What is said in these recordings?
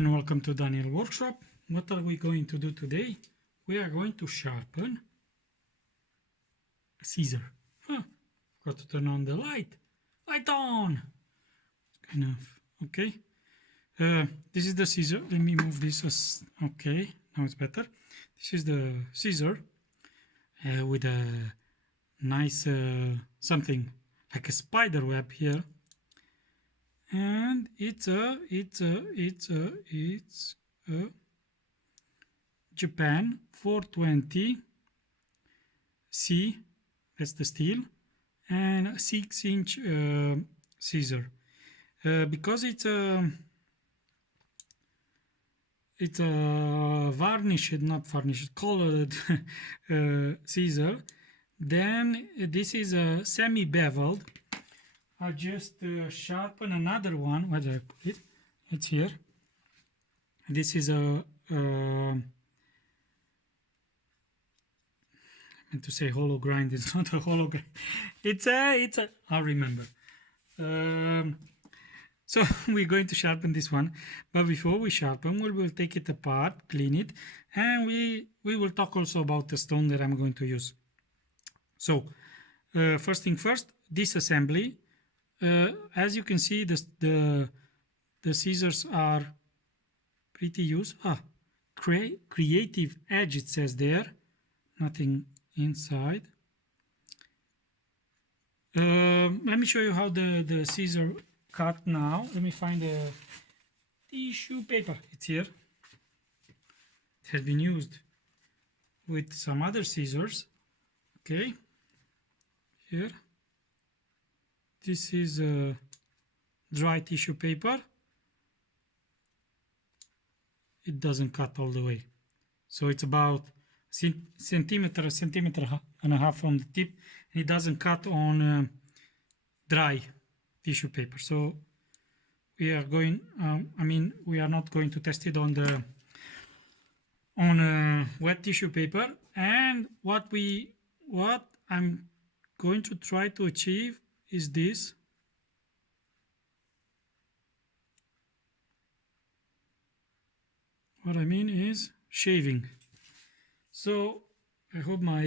and welcome to Daniel Workshop. What are we going to do today? We are going to sharpen a scissor. Got to turn on the light. Light on! Kind of, okay. This is the scissor. Let me move this as, okay, now it's better. This is the scissor with a nice something like a spider web here. And it's a Japan 420 C, that's the steel, and a 6-inch scissor. Because it's a varnished, not varnished, colored scissor, then this is a semi-beveled. I just sharpen another one. Where did I put it? It's here. This is a I meant to say hollow grind. It's not a hollow grind. It's a. I'll remember. So we're going to sharpen this one, but before we sharpen, we will take it apart, clean it, and we will talk also about the stone that I'm going to use. So first thing first, disassembly. As you can see, the scissors are pretty used. Creative edge, it says there. Nothing inside. Let me show you how the scissor cut now. Let me find the tissue paper. It's here. It has been used with some other scissors. Okay. Here. This is dry tissue paper. It doesn't cut all the way. So it's about centimeter and a half from the tip. And it doesn't cut on dry tissue paper. So we are going, we are not going to test it on the wet tissue paper. And what I'm going to try to achieve is this. What I mean is shaving. So I hope my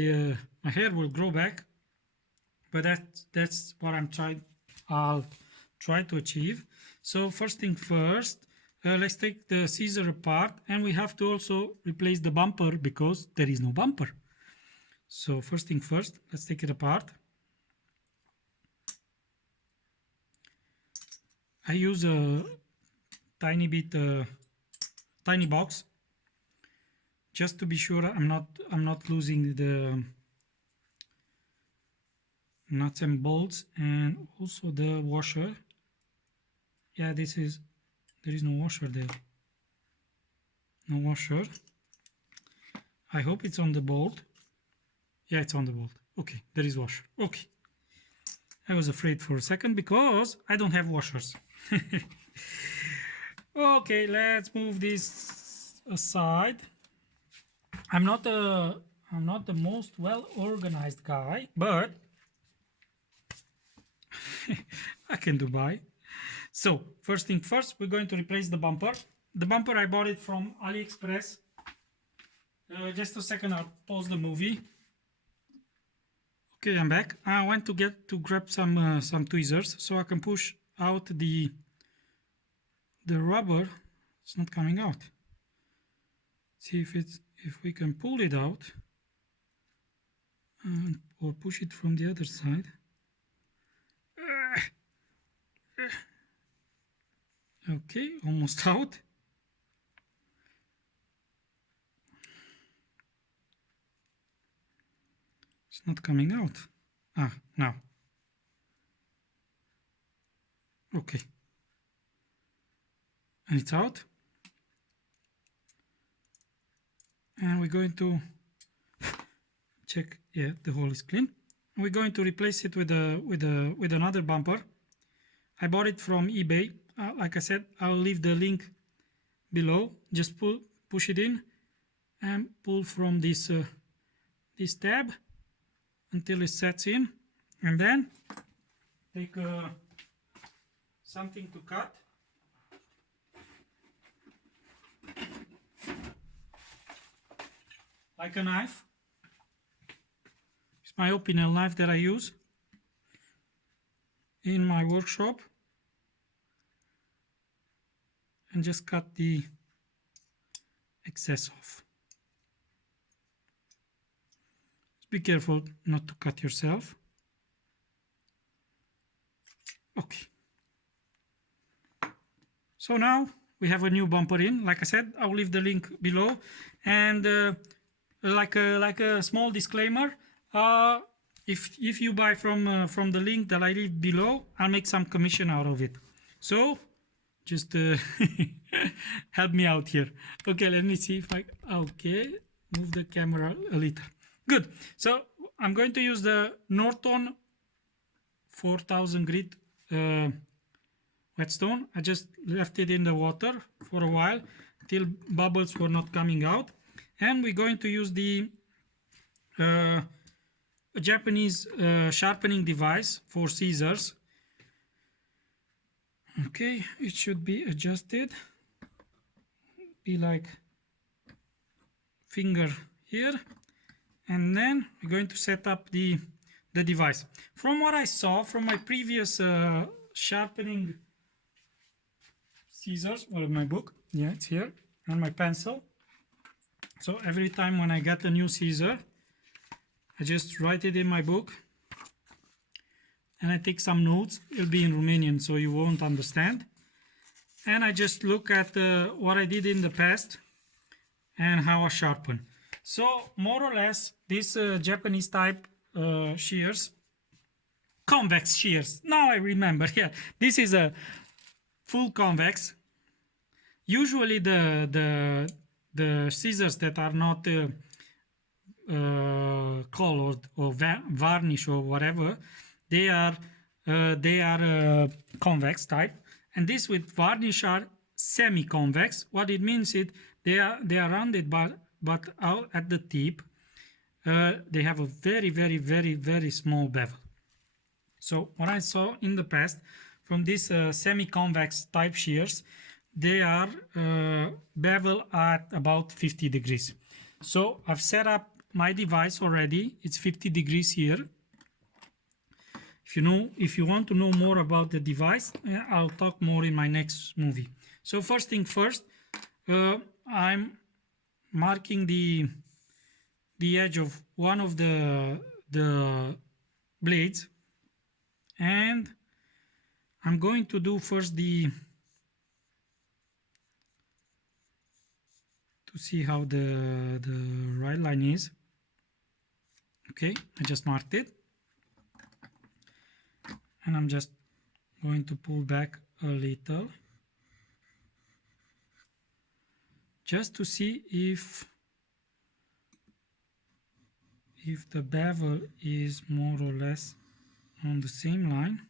hair will grow back, but that's what I'll try to achieve. So first thing first, let's take the scissor apart, and we have to also replace the bumper because there is no bumper. So first thing first, let's take it apart. I use a tiny box, just to be sure I'm not losing the nuts and bolts, and also the washer. Yeah, there is no washer there. No washer. I hope it's on the bolt. Yeah, it's on the bolt. Okay, there is washer. Okay. I was afraid for a second because I don't have washers. Okay, let's move this aside. I'm not the most well organized guy, but I can do by. So first thing first, we're going to replace the bumper. The bumper, I bought it from AliExpress. Just a second, I'll pause the movie. Okay, I'm back. I want to grab some tweezers so I can push out the rubber. It's not coming out. See if we can pull it out or push it from the other side. Okay, almost out. It's not coming out. Now. Okay. And it's out. And we're going to check, yeah, the hole is clean. We're going to replace it with another bumper. I bought it from eBay. Like I said, I'll leave the link below. Just push it in and pull from this tab until it sets in, and then take something to cut. like a knife. It's my opinel knife that I use in my workshop, and just cut the excess off. Be careful not to cut yourself. Okay. So now we have a new bumper in. Like I said, I'll leave the link below. And like a small disclaimer, if you buy from the link that I leave below, I'll make some commission out of it. So just help me out here. Okay, let me see if I move the camera a little. Good. So I'm going to use the Norton 4000 grit whetstone. I just left it in the water for a while till bubbles were not coming out, and we're going to use the Japanese sharpening device for scissors. Okay, it should be adjusted, be like finger here, and then we're going to set up the device. From what I saw from my previous sharpening scissors, or my book, yeah, it's here, and my pencil. So every time when I get a new scissor, I just write it in my book and I take some notes. It'll be in Romanian, so you won't understand. And I just look at what I did in the past and how I sharpen. So more or less, this Japanese type shears, convex shears. Now I remember, yeah, this is a full convex. Usually the scissors that are not colored or varnish or whatever, they are convex type, and this with varnish are semi-convex. What it means is they are rounded, but out at the tip they have a very small bevel. So what I saw in the past from these semi-convex type shears, they are bevel at about 50 degrees. So I've set up my device already. It's 50 degrees here. If you want to know more about the device, I'll talk more in my next movie. So first thing first, I'm marking the edge of one of the blades, and I'm going to do first to see how the right line is. Okay, I just marked it, and I'm just going to pull back a little just to see if the bevel is more or less on the same line.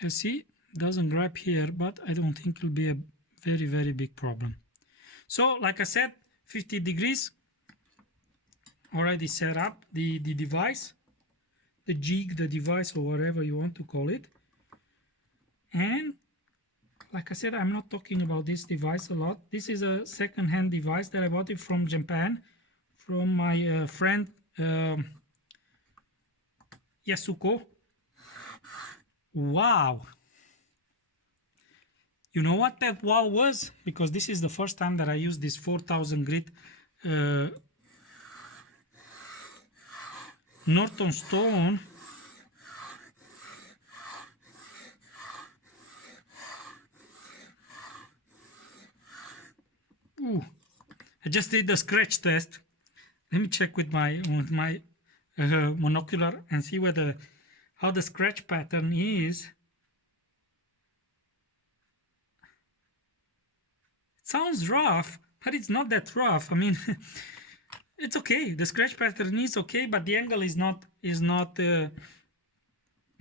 You see, it doesn't grab here, but I don't think it'll be a very big problem. So like I said, 50 degrees, already set up the device, the jig, the device, or whatever you want to call it. And like I said, I'm not talking about this device a lot. This is a second-hand device that I bought it from Japan, from my friend Yasuko. Wow! You know what that wow was? Because this is the first time that I used this 4000 grit Norton stone. Ooh, I just did the scratch test. Let me check with my monocular and see how the scratch pattern is. It sounds rough, but it's not that rough. I mean, it's okay. The scratch pattern is okay, but the angle is not there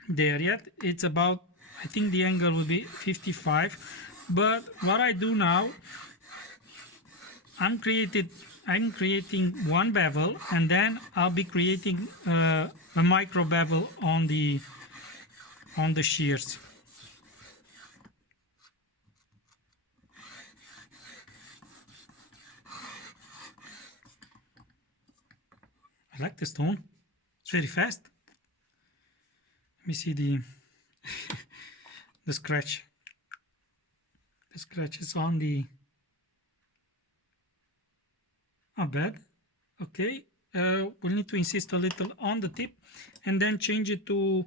yet. It's about, I think the angle will be 55. But what I do now, I'm creating one bevel, and then I'll be creating a micro bevel on the shears. I like the stone. It's very fast. Let me see the the scratch. The scratch is on the... Not bad. Okay. We'll need to insist a little on the tip and then change it to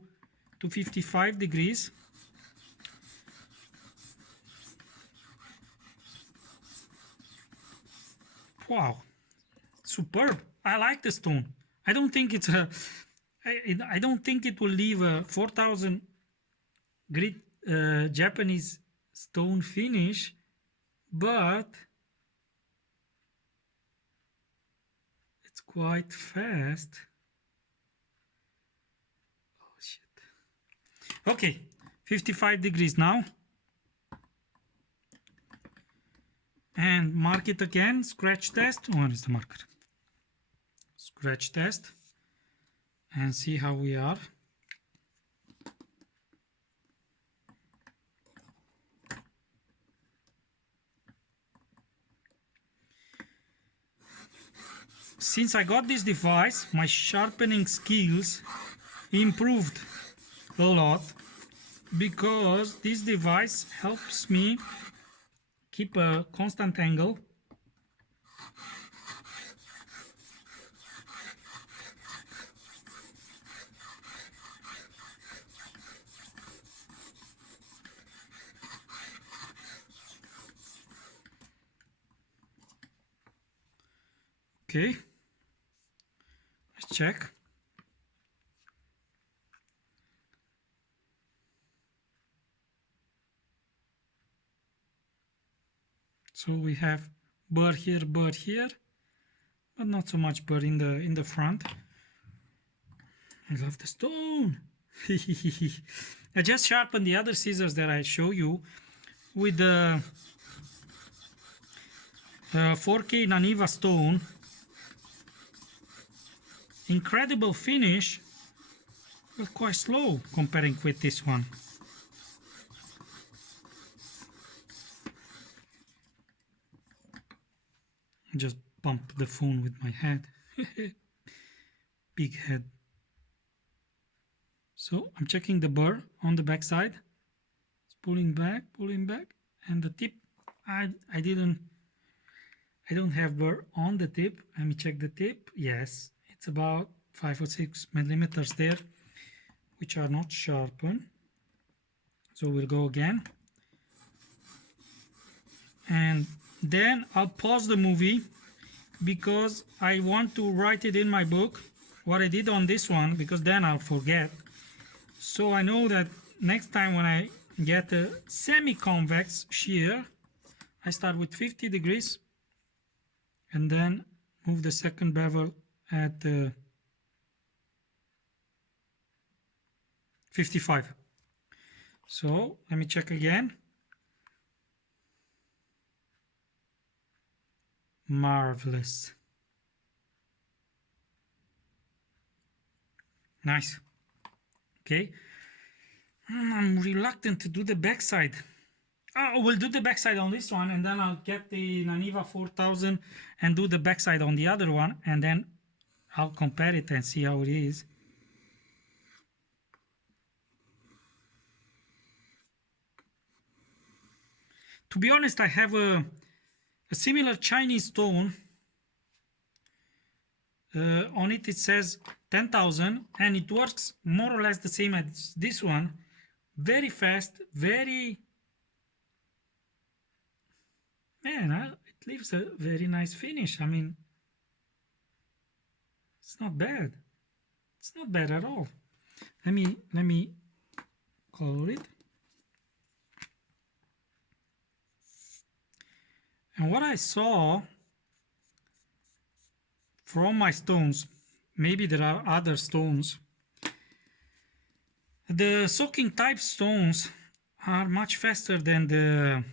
55 degrees. Wow, superb. I like the stone. I don't think it's a... I don't think it will leave a 4000 grit Japanese stone finish, but it's quite fast. Oh shit. Okay, 55 degrees now. And mark it again, scratch test. Where is the marker? Scratch test. And see how we are. Since I got this device, my sharpening skills improved a lot because this device helps me keep a constant angle. Okay, let's check. So we have burr here, but not so much burr in the front. I love the stone. I just sharpened the other scissors that I show you with the 4K Naniva stone. Incredible finish, but quite slow comparing with this one. Just bump the phone with my head. Big head. So I'm checking the burr on the back side. It's pulling back, and the tip, I don't have burr on the tip. Let me check the tip. Yes, it's about 5 or 6 millimeters there, which are not sharpened. So we'll go again. And then I'll pause the movie because I want to write it in my book what I did on this one, because then I'll forget. So I know that next time when I get a semi-convex shear, I start with 50 degrees and then move the second bevel at 55. So let me check again. Marvelous. Nice. Okay. I'm reluctant to do the backside. Oh, we'll do the backside on this one, and then I'll get the Naniva 4000 and do the backside on the other one, and then I'll compare it and see how it is. To be honest, I have a similar Chinese stone. On it says 10,000, and it works more or less the same as this one. Very fast, very... Man, it leaves a very nice finish. I mean, it's not bad. It's not bad at all. Let me color it. And what I saw from my stones, maybe there are other stones, the soaking type stones are much faster than the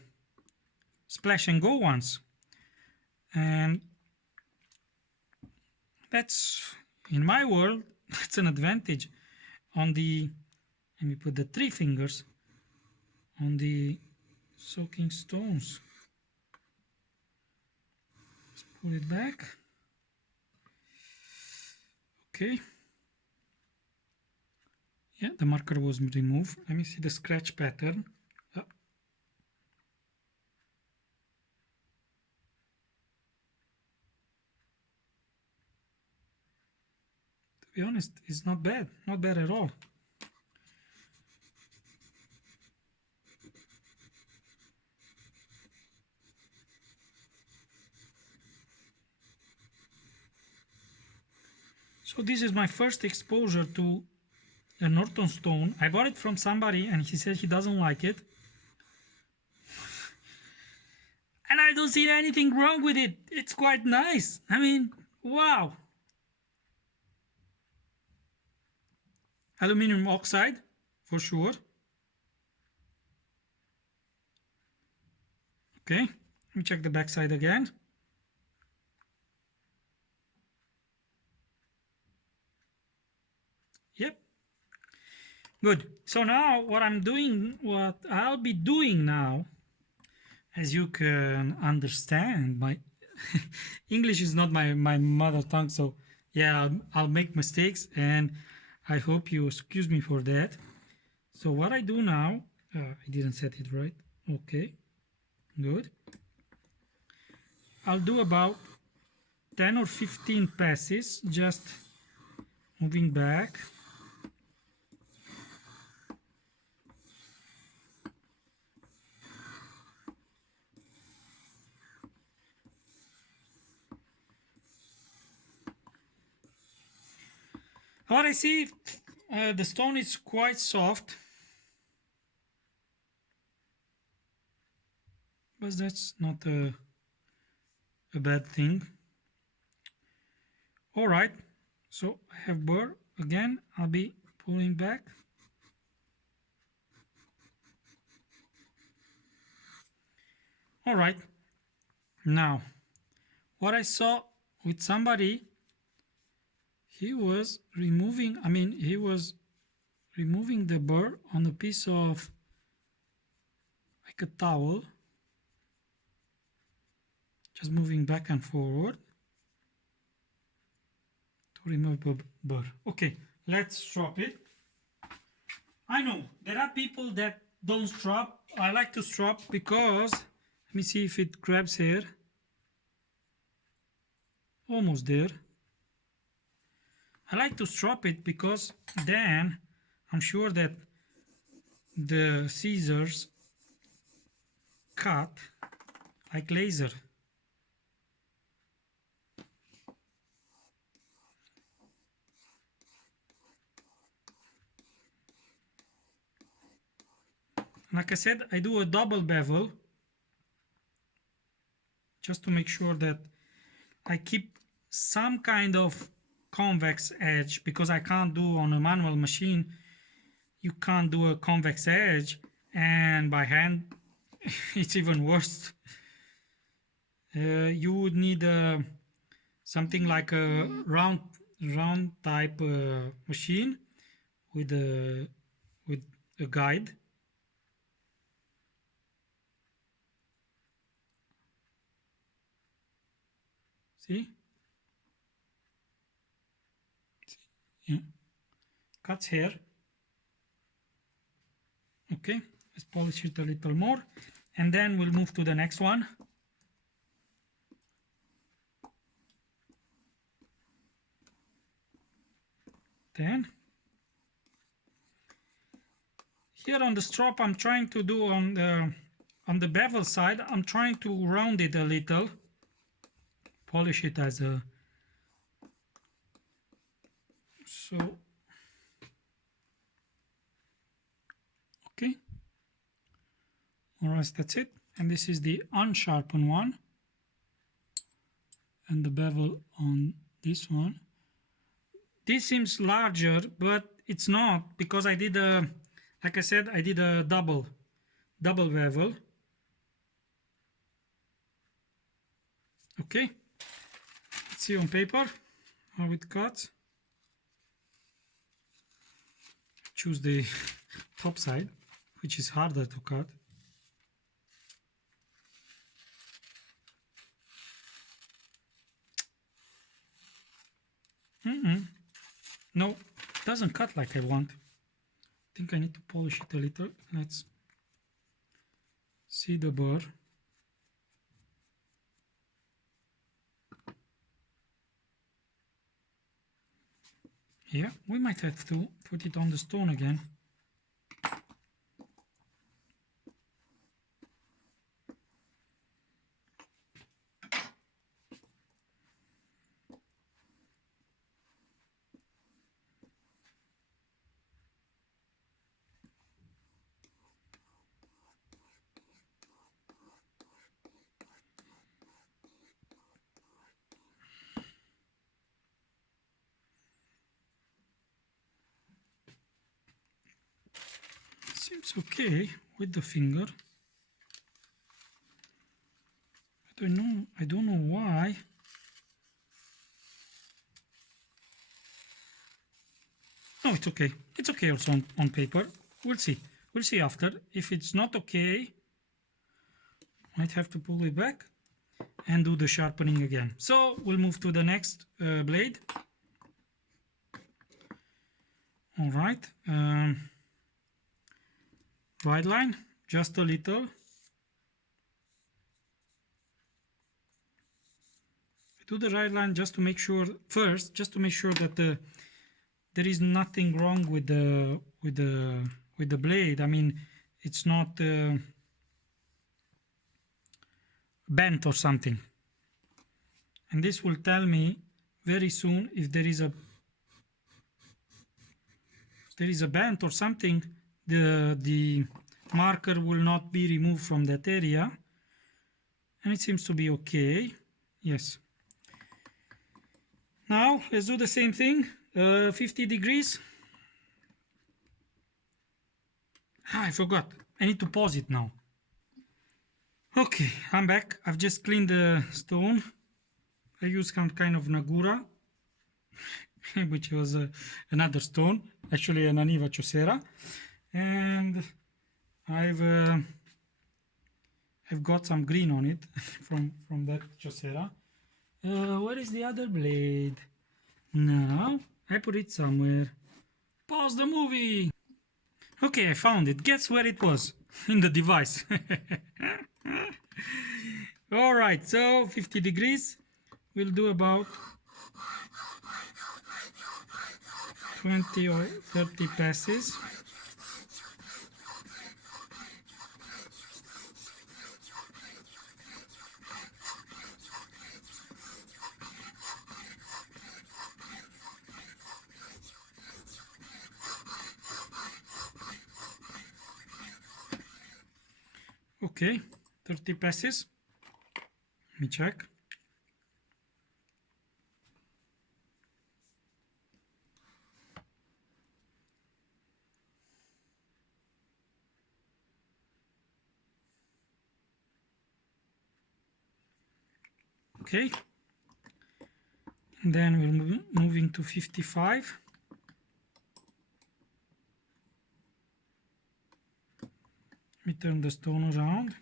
splash and go ones, and that's, in my world, that's an advantage. On the, let me put the 3 fingers on the soaking stones. Let's pull it back. Okay. Yeah, the marker was removed. Let me see the scratch pattern. To be honest, it's not bad. Not bad at all. So this is my first exposure to a Norton stone. I bought it from somebody and he said he doesn't like it. And I don't see anything wrong with it. It's quite nice. I mean, wow. Aluminum oxide, for sure. Okay, let me check the back side again. Yep. Good. So now what I'll be doing now, as you can understand, my English is not my mother tongue, so yeah, I'll make mistakes and I hope you excuse me for that. So what I do now, I didn't set it right. Okay, good. I'll do about 10 or 15 passes, just moving back. What I see, the stone is quite soft, but that's not a bad thing. All right, so I have burr again. I'll be pulling back. All right, now what I saw with somebody, he was removing the burr on a piece of like a towel, just moving back and forward to remove the burr. Okay, let's strop it. I know there are people that don't strop. I like to strop because, let me see if it grabs here. Almost there. I like to strop it because then I'm sure that the scissors cut like laser. Like I said, I do a double bevel just to make sure that I keep some kind of convex edge, because I can't do on a manual machine, you can't do a convex edge, and by hand it's even worse. You would need something like a round type machine with a guide. See? Yeah. Cuts here. Okay, let's polish it a little more and then we'll move to the next one. Then here on the strop, I'm trying to do on the bevel side, I'm trying to round it a little, polish it as a so. Okay, all right, that's it. And this is the unsharpened one, and the bevel on this one. This seems larger, but it's not, because I did a, like I said, I did a double bevel. Okay, let's see on paper how it cuts. Choose the top side, which is harder to cut. No, it doesn't cut like I want. I think I need to polish it a little. Let's see the burr. Yeah, we might have to put it on the stone again. Seems okay with the finger. I don't know why. No, it's okay. It's okay also on paper. We'll see. We'll see after. If it's not okay, might have to pull it back and do the sharpening again. So we'll move to the next blade. All right. Right line, just a little. Do the right line just to make sure first, just to make sure that there is nothing wrong with the blade. I mean, it's not bent or something. And this will tell me very soon if there is a bend or something. The marker will not be removed from that area, and it seems to be okay. Yes. Now let's do the same thing. 50 degrees. I forgot. I need to pause it now. Okay, I'm back. I've just cleaned the stone. I used some kind of Nagura, which was another stone, actually an Aniva Chosera, and I've got some green on it from that Chosera. Where is the other blade? Now I put it somewhere. Pause the movie. Okay, I found it. Guess where it was? In the device. All right, so 50 degrees. We'll do about 20 or 30 passes. Okay, 30 passes. Let me check. Okay, and then we're moving to 55. Let me turn the stone around,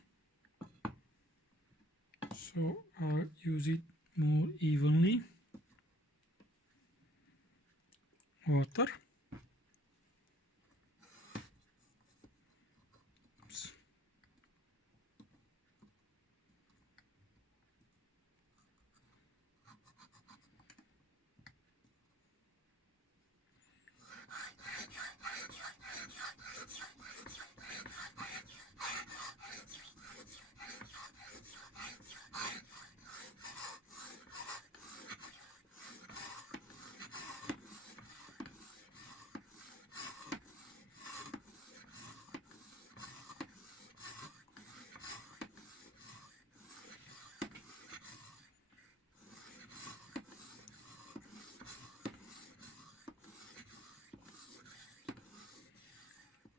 so I'll use it more evenly. Water. Oops.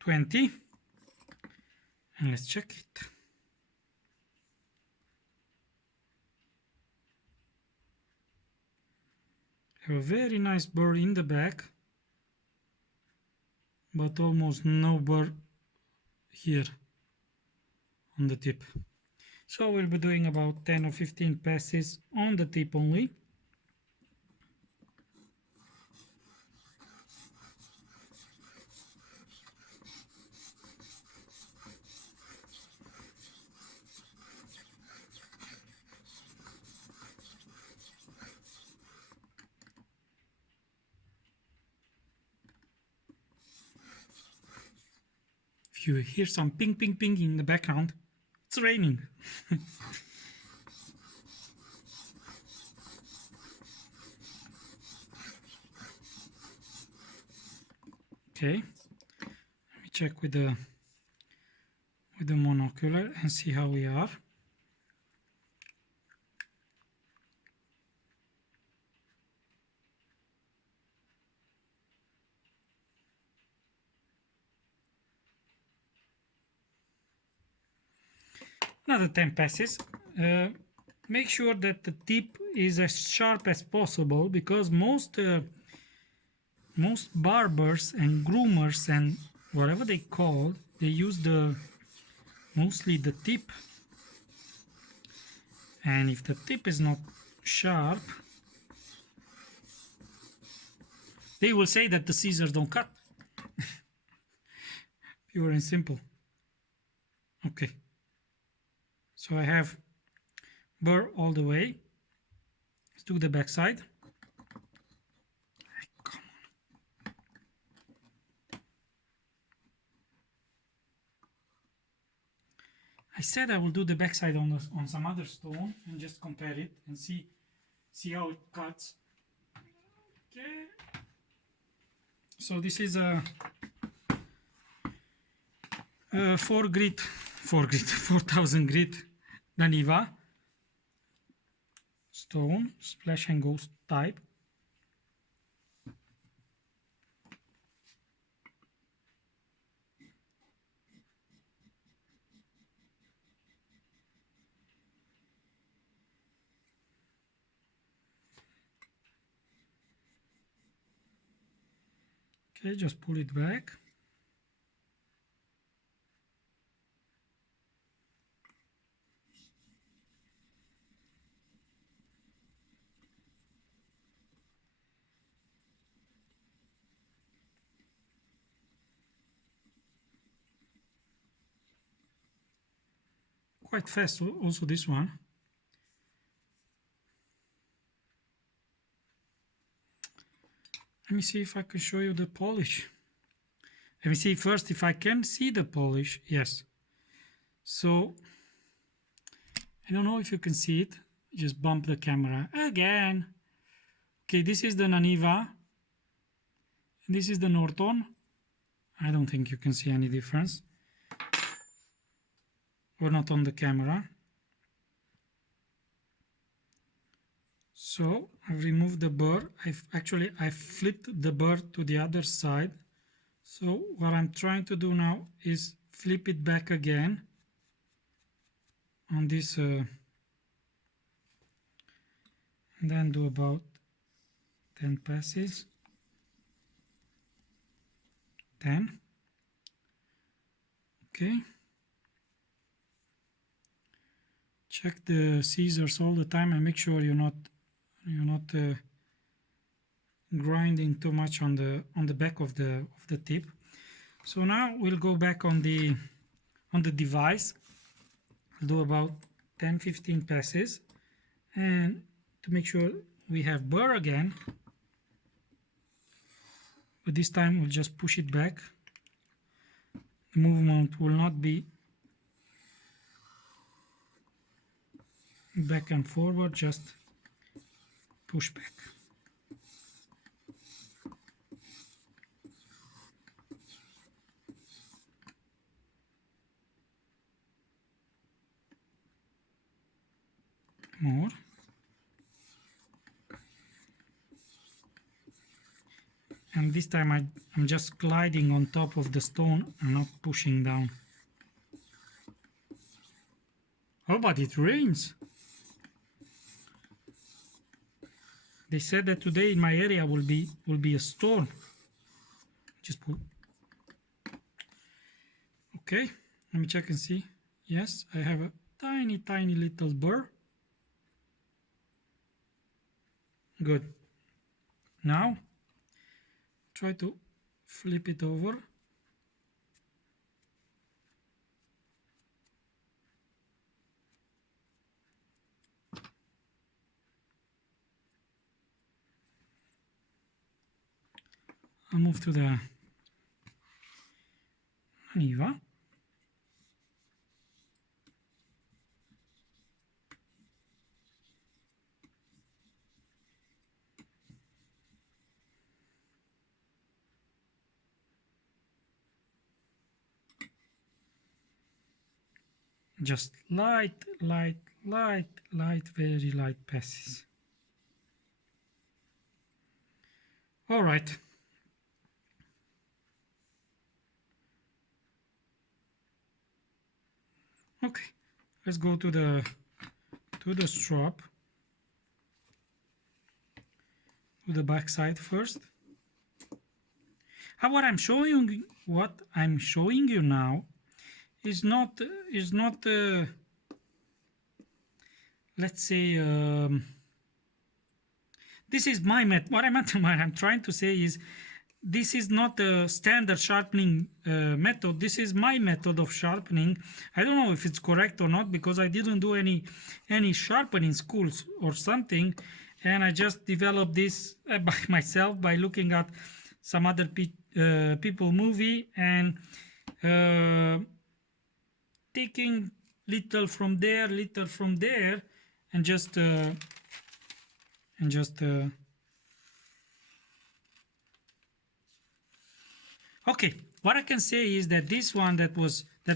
And let's check it. Have a very nice burr in the back, but almost no burr here on the tip. So we'll be doing about 10 or 15 passes on the tip only. If you hear some ping, ping, ping in the background, it's raining. Okay, let me check with the monocular and see how we are. Another 10 passes. Make sure that the tip is as sharp as possible, because most barbers and groomers and whatever they call, they use mostly the tip, and if the tip is not sharp, they will say that the scissors don't cut. Pure and simple. Okay, so I have burr all the way. Let's do the back side. Come on. I said I will do the back side on some other stone and just compare it and see how it cuts. Okay. So this is a 4000 grit Daniva stone, splash and go type. Okay, just pull it back. Quite fast also this one. Let me see if I can show you the polish. Let me see first if I can see the polish. Yes. So I don't know if you can see it. Just bump the camera again. Okay, this is the Naniva and this is the Norton. I don't think you can see any difference, or not on the camera. So I've removed the burr. I flipped the burr to the other side. So what I'm trying to do now is flip it back again on this and then do about 10 passes. 10. Okay. Check the scissors all the time and make sure you're not grinding too much on the back of the tip. So now we'll go back on the device. We'll do about 10-15 passes, and to make sure we have burr again, but this time we'll just push it back. The movement will not be back and forward, just push back. More. And this time I'm just gliding on top of the stone and not pushing down. Oh, but it rains. They said that today in my area will be a storm. Just pull. Okay, let me check and see. Yes, I have a tiny little burr. Good. Now try to flip it over. I'll move to the Naniva. just light, very light passes. All right. Okay, let's go to the strap, to the back side first. And what I'm showing you now is not let's say this is my method. What I'm trying to say is this is not a standard sharpening method. This is my method of sharpening. I don't know if it's correct or not because I didn't do any sharpening schools or something, and I just developed this by myself by looking at some other people movie and taking little from there, and just okay. What I can say is that this one that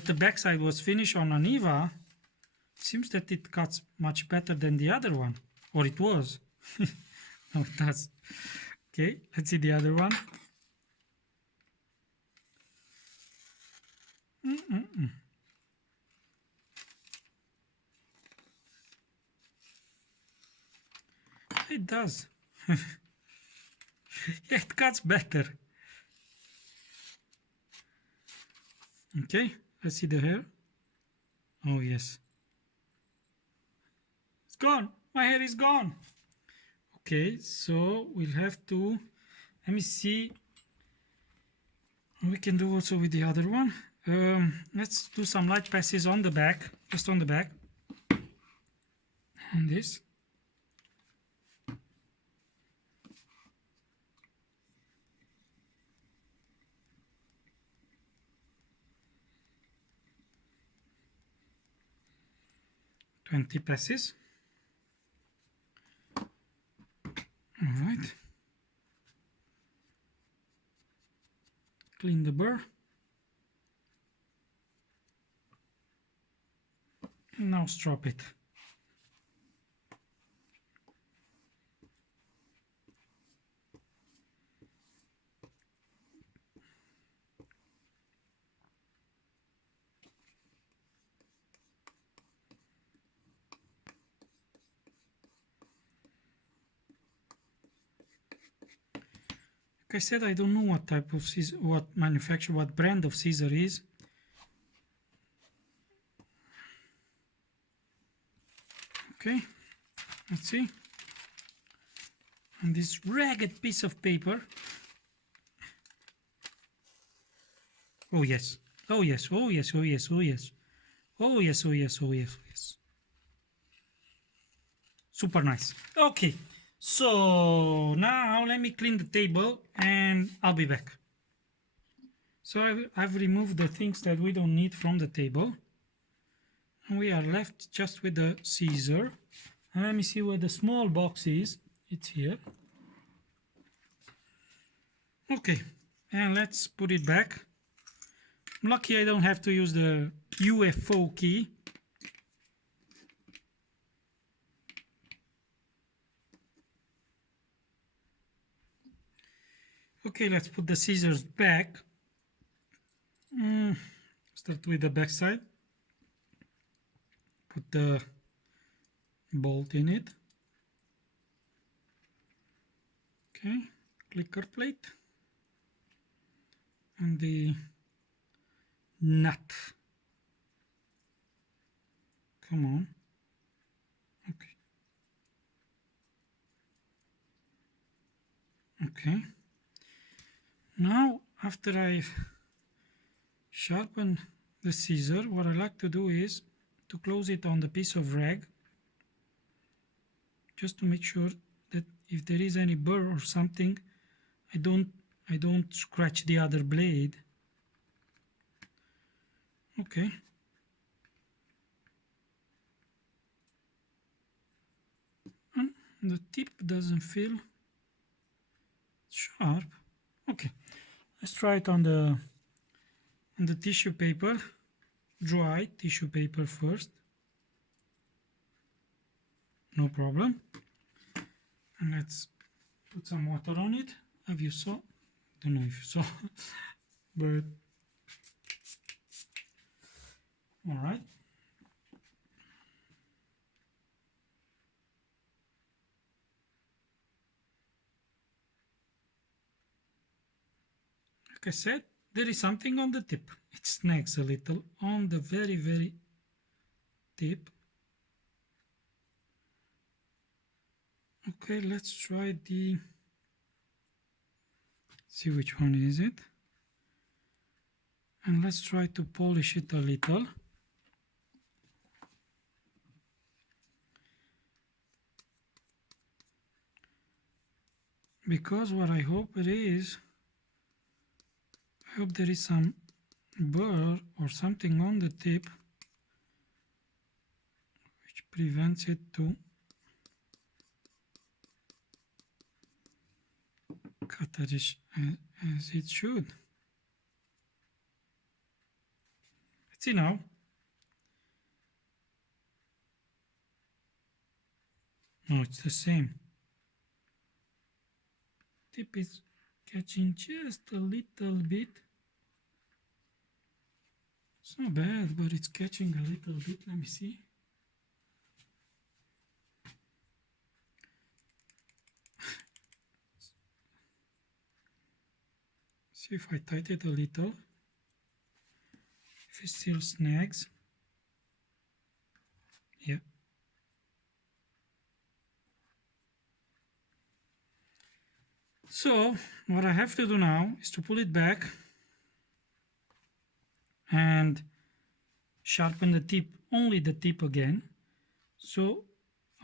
the backside was finished on an EVA, seems that it cuts much better than the other one, or it was. No, it does. Okay, let's see the other one. It does. Yeah, it cuts better. Okay, let's see the hair. Oh yes, it's gone. My hair is gone. Okay, so we'll have to, let me see, we can do also with the other one. Let's do some light passes on the back, just on the back, on this. $20 passes. All right. Clean the burr. And now strop it. Like I said, I don't know what type of scissor, what manufacturer, what brand of scissor is. Okay, let's see. And this ragged piece of paper. Oh yes, oh yes, oh yes, oh yes, oh yes, oh yes, oh yes, oh yes, oh yes. Super nice. Okay, so now let me clean the table and I'll be back. So I've removed the things that we don't need from the table. And we are left just with the scissor. And let me see where the small box is. It's here. Okay, and let's put it back. I'm lucky I don't have to use the UFO key. Okay, let's put the scissors back. Start with the back side. Put the bolt in it. Okay, clicker plate. And the nut. Come on. Okay. Okay. Now, after I've sharpened the scissor, what I like to do is to close it on the piece of rag, just to make sure that if there is any burr or something, I don't scratch the other blade. Okay. And the tip doesn't feel sharp. Okay, let's try it on the tissue paper. dry tissue paper first. No problem. And let's put some water on it. Have you saw? Don't know if you saw, but all right. Like I said, there is something on the tip. It snags a little on the very tip. Okay, let's try see which one is it. And let's try to polish it a little. Because what I hope it is, I hope there is some burr or something on the tip which prevents it to cut as it should. Let's see now. No, it's the same. Tip is catching just a little bit. It's not bad, but it's catching a little bit. Let me see. See if I tighten it a little. If it still snags. Yeah. So what I have to do now is to pull it back and sharpen the tip, only the tip again. So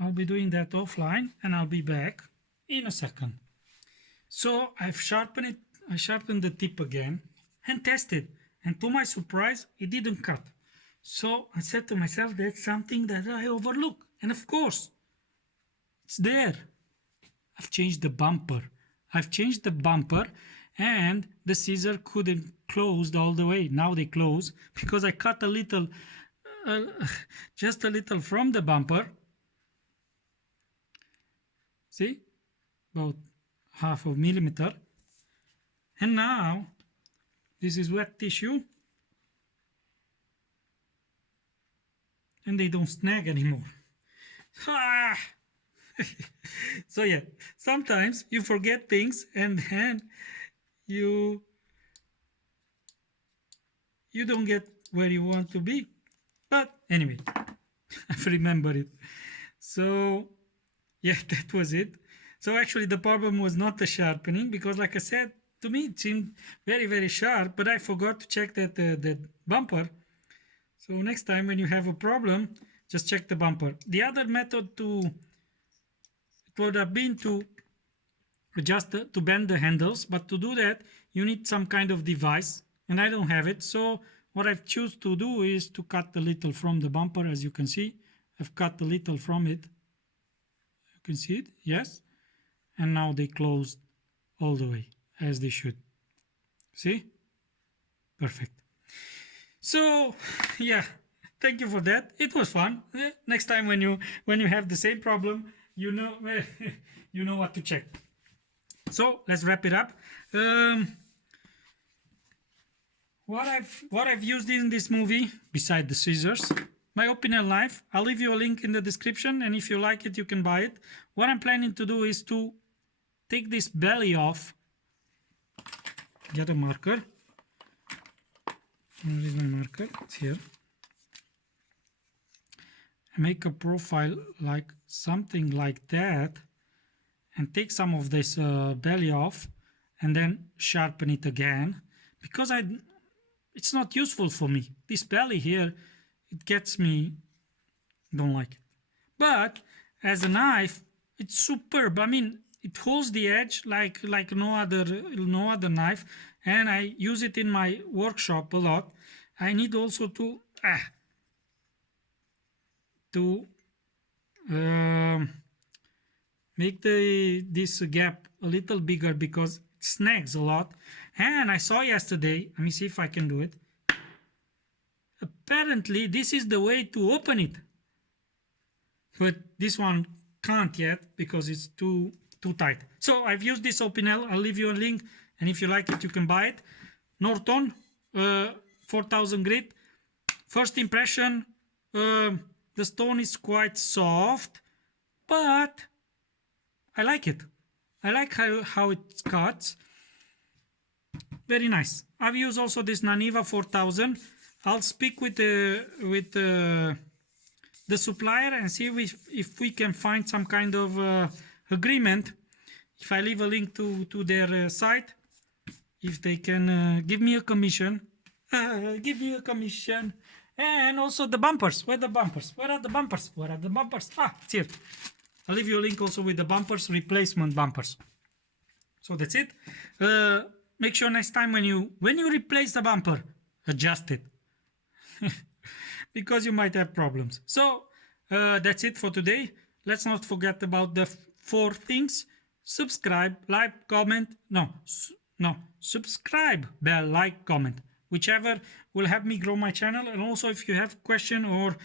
I'll be doing that offline and I'll be back in a second. So I've sharpened it, I sharpened the tip again and tested, and to my surprise it didn't cut. So I said to myself, that's something that I overlook, and of course it's there. I've changed the bumper. And the scissor couldn't close all the way. Now they close because I cut a little, just a little from the bumper. See, about half a millimeter. And now this is wet tissue, and they don't snag anymore. Ah! So yeah, sometimes you forget things and then you don't get where you want to be. But anyway, I've remembered it. So yeah, that was it. So actually the problem was not the sharpening, because like I said, to me it seemed very sharp, but I forgot to check that bumper. So next time when you have a problem, just check the bumper. The other method would have been to just to bend the handles, but to do that you need some kind of device, and I don't have it. So what I've choose to do is to cut a little from the bumper. As you can see, I've cut a little from it. You can see it, yes, and now they closed all the way as they should. See, perfect. So yeah, thank you for that. It was fun. Next time when you have the same problem, you know you know what to check. So let's wrap it up. What I've used in this movie, beside the scissors, my opinion life. I'll leave you a link in the description, and if you like it, you can buy it. What I'm planning to do is to take this belly off. Get a marker. Where is my marker? It's here. Make a profile like something like that, and take some of this belly off, and then sharpen it again, because it's not useful for me. This belly here, it gets me, don't like it. But as a knife, it's superb. I mean, it holds the edge like no other knife, and I use it in my workshop a lot. I need also to make this gap a little bigger, because it snags a lot. And I saw yesterday, let me see if I can do it. apparently this is the way to open it, but this one can't yet because it's too tight. So I've used this Opinel. I'll leave you a link, and if you like it you can buy it. Norton 4000 grit. First impression, the stone is quite soft, but I like it. I like how it cuts. Very nice. I've used also this Naniva 4000. I'll speak with the supplier and see if we can find some kind of agreement. If I leave a link to their site, if they can give me a commission, give me a commission. And also the bumpers. Where are the bumpers? Where are the bumpers? Where are the bumpers? Ah, it's here. I'll leave you a link also with the bumpers, replacement bumpers. So that's it. Make sure next time when you replace the bumper, adjust it. Because you might have problems. So that's it for today. Let's not forget about the 4 things. Subscribe, like, comment. No, subscribe, bell, like, comment. Whichever will help me grow my channel. And also if you have a question or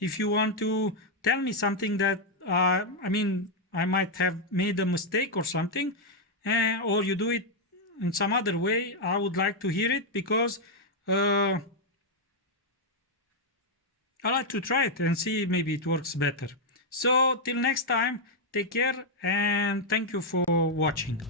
if you want to tell me something that I might have made a mistake or something, or you do it in some other way, I would like to hear it, because I like to try it and see maybe it works better. So till next time, take care and thank you for watching.